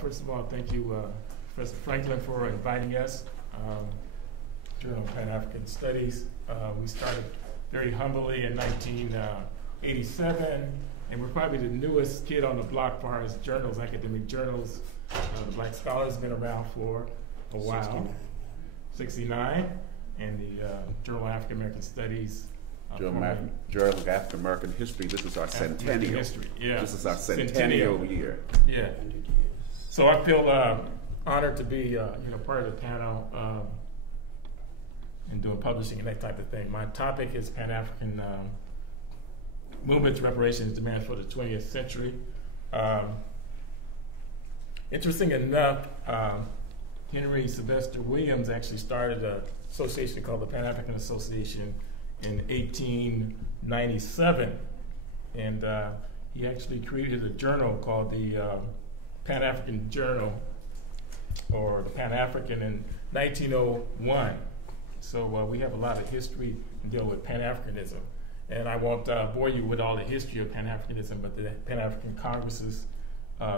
First of all, thank you, Professor Franklin, for inviting us. Journal of Pan-African Studies. We started very humbly in 1987, and we're probably the newest kid on the block as far as journals, academic journals. The Black Scholar's been around for a while. 69, and the Journal of African American Studies. Gerald of African American History. This is our centennial. History, yeah. This is our centennial year. Yeah. So I feel honored to be part of the panel and doing publishing and that type of thing. My topic is Pan-African movements, reparations, demands for the 20th century. Interesting enough, Henry Sylvester Williams actually started an association called the Pan-African Association in 1897, and he actually created a journal called the Pan-African Journal, or the Pan-African, in 1901. So we have a lot of history to deal with Pan-Africanism, and I won't bore you with all the history of Pan-Africanism, but the Pan-African Congresses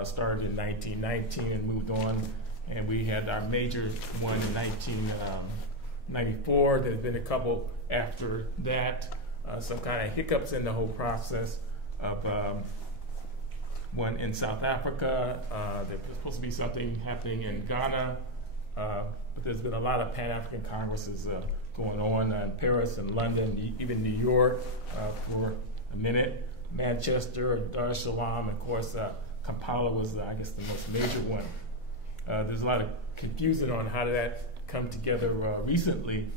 started in 1919 and moved on, and we had our major one in 1994. There's been a couple after that, some kind of hiccups in the whole process of one in South Africa. There's supposed to be something happening in Ghana, but there's been a lot of Pan-African Congresses going on in Paris and London, even New York for a minute, Manchester, Dar es Salaam, and of course Kampala was, I guess, the most major one. There's a lot of confusion on how did that come together recently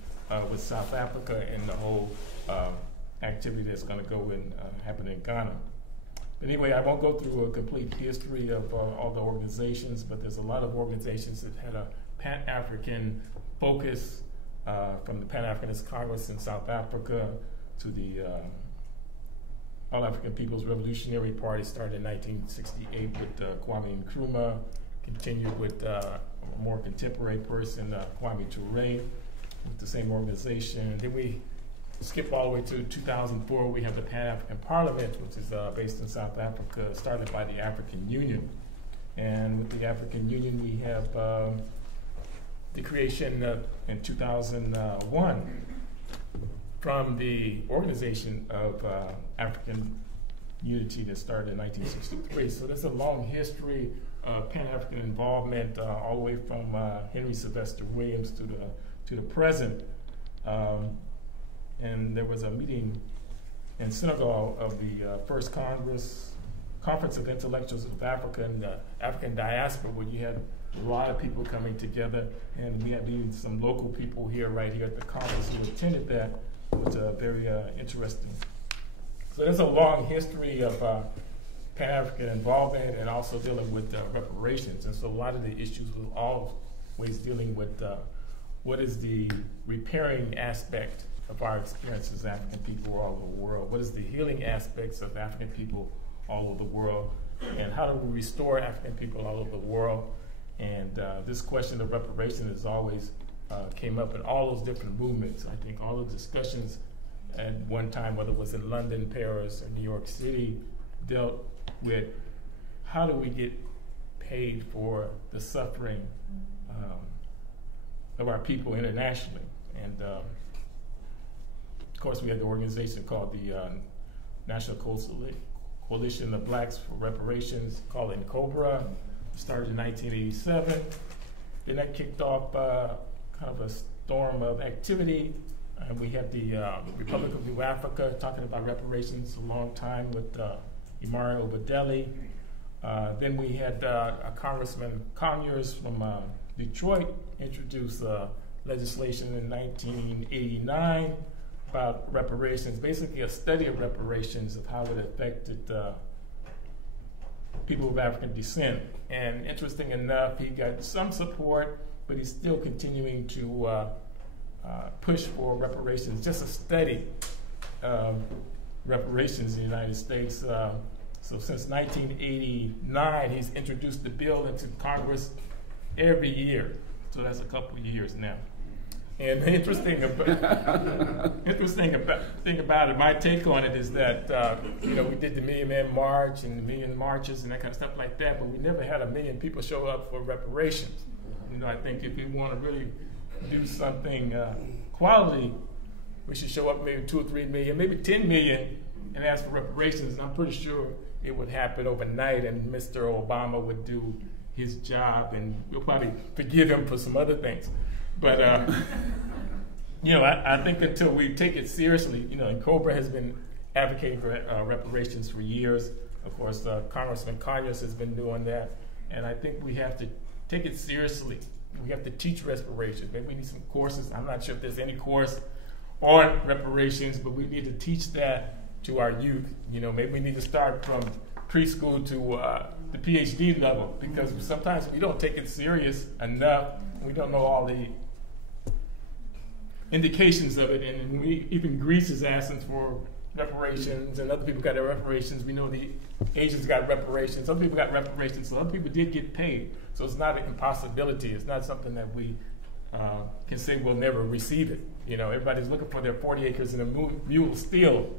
with South Africa and the whole activity that's going to go and happen in Ghana. But anyway, I won't go through a complete history of all the organizations, but there's a lot of organizations that had a Pan-African focus, from the Pan-Africanist Congress in South Africa to the All African People's Revolutionary Party, started in 1968 with Kwame Nkrumah, continued with a more contemporary person, Kwame Ture, with the same organization. Then we skip all the way to 2004. We have the Pan-African Parliament, which is based in South Africa, started by the African Union. And with the African Union, we have the creation in 2001 from the organization of African Unity that started in 1963. So there's a long history of Pan-African involvement all the way from Henry Sylvester Williams to the present. And there was a meeting in Senegal of the first Conference of Intellectuals of Africa and the African diaspora, where you had a lot of people coming together, and we had even some local people right here at the conference who attended that. It was very interesting. So there's a long history of Pan-African involvement and also dealing with reparations. And so a lot of the issues were always dealing with what is the repairing aspect of our experience as African people all over the world? What is the healing aspects of African people all over the world? And how do we restore African people all over the world? And this question of reparations has always came up in all those different movements. I think all the discussions at one time, whether it was in London, Paris, or New York City, dealt with how do we get paid for the suffering of our people internationally. And of course, we had the organization called the National Coalition of Blacks for Reparations, called it COBRA. It started in 1987. Then that kicked off kind of a storm of activity. And we had the Republic of New Africa talking about reparations a long time with Imari Obadeli. Then we had a Congressman Conyers from Detroit introduce legislation in 1989 about reparations, basically a study of reparations, of how it affected people of African descent. And interesting enough, he got some support, but he's still continuing to push for reparations, just a study of reparations in the United States. So since 1989, he's introduced the bill into Congress every year. So that's a couple of years now. And the interesting thing about it, my take on it is that, we did the Million Man March and the million marches and that kind of stuff like that, but we never had 1 million people show up for reparations. I think if we want to really do something quality, we should show up maybe 2 or 3 million, maybe 10 million, and ask for reparations. And I'm pretty sure it would happen overnight, and Mr. Obama would do his job, and we'll probably forgive him for some other things. But I think until we take it seriously, and Cobra has been advocating for reparations for years. Of course, Congressman Conyers has been doing that, and I think we have to take it seriously. We have to teach reparations. Maybe we need some courses. I'm not sure if there's any course on reparations, but we need to teach that to our youth. Maybe we need to start from preschool to the PhD level, because sometimes we don't take it serious enough. We don't know all the indications of it, and even Greece is asking for reparations, and other people got their reparations. We know the Asians got reparations. Other people got reparations, so other people did get paid. So it's not an impossibility. It's not something that we can say we'll never receive it. Everybody's looking for their 40 acres and a mule still.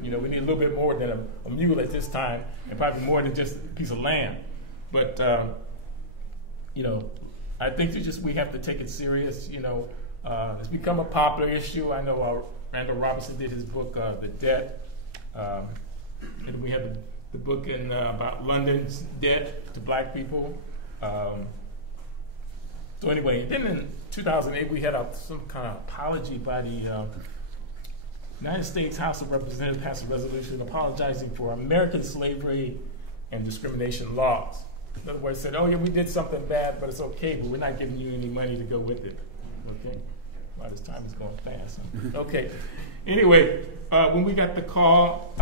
We need a little bit more than a mule at this time, and probably more than just a piece of land. But I think we have to take it serious. It's become a popular issue. I know Randall Robinson did his book, The Debt, and we have the book about London's debt to black people. So anyway, then in 2008 we had some kind of apology by the United States House of Representatives passed a resolution apologizing for American slavery and discrimination laws. In other words, said, oh yeah, we did something bad, but it's okay, but we're not giving you any money to go with it. Okay. Wow, this time is going fast. Huh? Okay. Anyway, when we got the call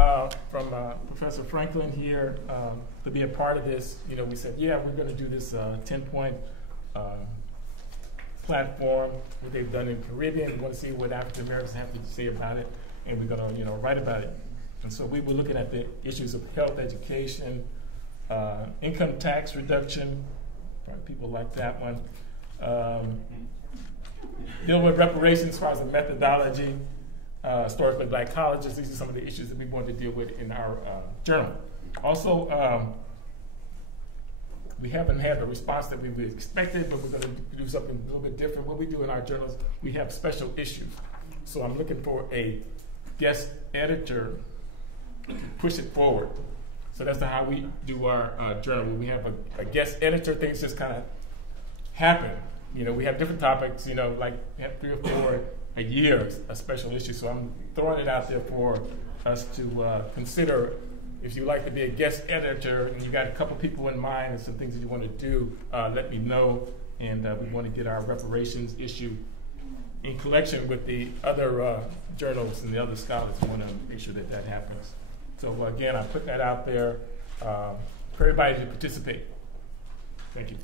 from Professor Franklin here to be a part of this, we said, yeah, we're going to do this 10-point platform, what they've done in the Caribbean. We want to see what African Americans have to say about it, and we're going to, write about it. And so we were looking at the issues of health, education, income tax reduction. Probably people like that one. Dealing with reparations as far as the methodology, historically black colleges. These are some of the issues that we want to deal with in our journal. Also, we haven't had the response that we expected, but we're going to do something a little bit different. What we do in our journals, we have special issues. So I'm looking for a guest editor to push it forward. So that's how we do our journal. When we have a guest editor, things just kind of happen. We have different topics, like we have 3 or 4 a year, a special issue. So I'm throwing it out there for us to consider. If you'd like to be a guest editor and you got a couple people in mind and some things that you want to do, let me know. And we want to get our reparations issue in collection with the other journals and the other scholars. We want to make sure that happens. So again, I put that out there for everybody to participate. Thank you.